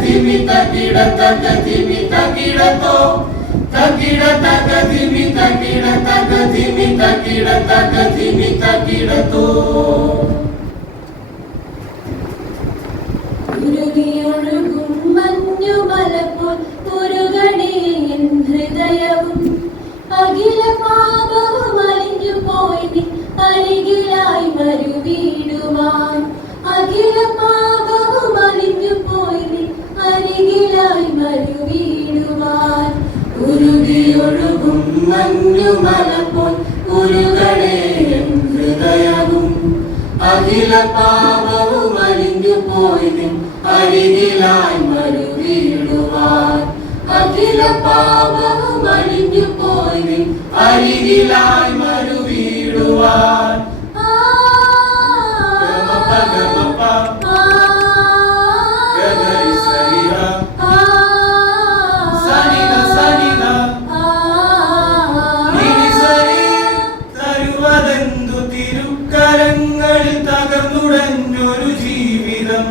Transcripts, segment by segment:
ധിമി തകിട തക ധിമി തകിടത്തോ തകിട തക ധിമി തകിട തക ധിമി തകിട തക ധിമി തകിടത്തോ ഉരുകിയൊഴുകും മഞ്ഞുമലപ്പോൾ ഉരുകണേ എൻ ഹൃദയവും അഖില പാപവും അലിഞ്ഞു പോയി നീ അരികിലായി മരുവീടുവാൻ അഖില പാപവും അലിഞ്ഞു പോയി നീ അരികിലായി മരുവീടുവാൻ ഉരുകിയൊഴുകും മഞ്ഞുമലപ്പോൾ ഉരുകണേ എൻ ഹൃദയവും അഖില പാപവും അലിഞ്ഞു പോയി നിൻ അരികിലായി മരുവീടുവാൻ അഖില പാപവും അലിഞ്ഞു പോയി നിൻ അരികിലായി മരുവീടുവാൻ തിരുക്കരങ്ങളിൽ തകർന്നുടഞ്ഞൊരു ജീവിതം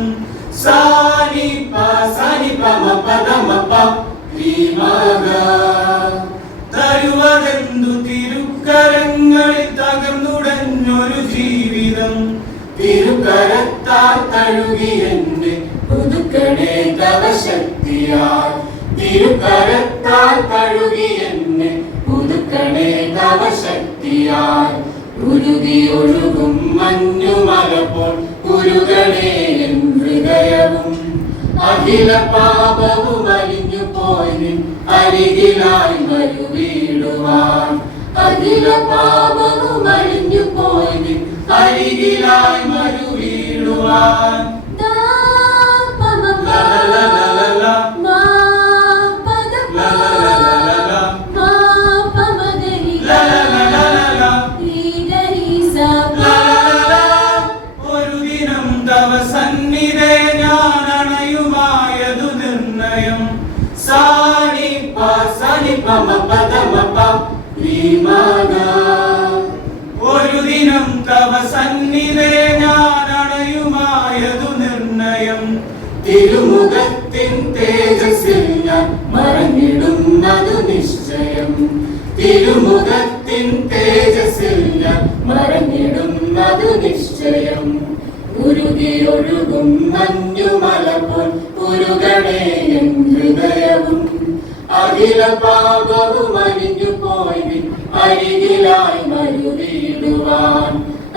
സാനിപ സാനിപ മപദമപ തരുവതെന്തു തിരുക്കരങ്ങളിൽ തകർന്നുടഞ്ഞൊരു ജീവിതം തിരുക്കരത്താൽ തഴുകി എന്നെ പുതുക്കണേ തവ ശക്തിയാൽ തിരുക്കരത്താൽ തഴുകി എന്നെ പുതുക്കണേ തവ ശക്തിയാൽ ഉരുകിയൊഴുകും മഞ്ഞുമലപ്പോൾ ഉരുകണേ എൻ ഹൃദയവും അഖില പാപവും അലിഞ്ഞു പോയി നിൻ അരികിലായി മരുവീടുവാൻ അഖില പാപവും അലിഞ്ഞു പോയി നിൻ അരികിലായി മരുവീടുവാൻ സന്നിധേ ഞാനണയുമായതു നിർണയം സാനിപ സാനിപ മപദമപ ഒരു ദിനം തവ സന്നിധേ ഞാനണയുമായതു നിർണയം തിരുമുഖത്തിൻ തേജസ്സിൽ ഞാൻ മറഞ്ഞിടുന്നതു നിശ്ചയം തിരുമുഖത്തിൻ തേജസ്സിൽ ഞാൻ മറഞ്ഞിടുന്നതു നിശ്ചയം ഉരുകിയൊഴുകും മഞ്ഞുമലപ്പോൾ ഉരുകണേ എൻ ഹൃദയവും അഖില പാപവും അലിഞ്ഞു പോയി നിൻ അരികിലായി മരുവീടുവാൻ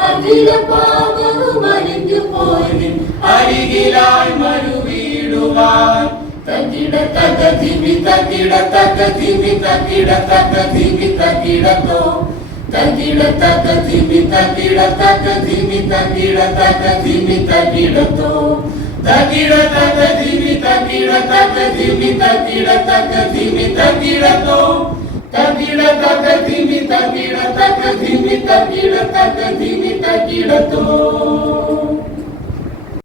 അഖില പാപവും അലിഞ്ഞു പോയി നിൻ അരികിലായി മരുവീടുവാൻ തകിട തക ധിമി തകിട തക ധിമി തകിട തക ധിമി തകിടത്തോ തകിട തക ധിമി തകിട തക ധിമി തകിട തക ധിമി തകിടത്തോ തകിട തക ധിമി തകിട തക ധിമി തകിട തക ധിമി തകിടത്തോ തകിട തക ധിമി തകിട തക ധിമി തകിട തക ധിമി തകിടത്തോ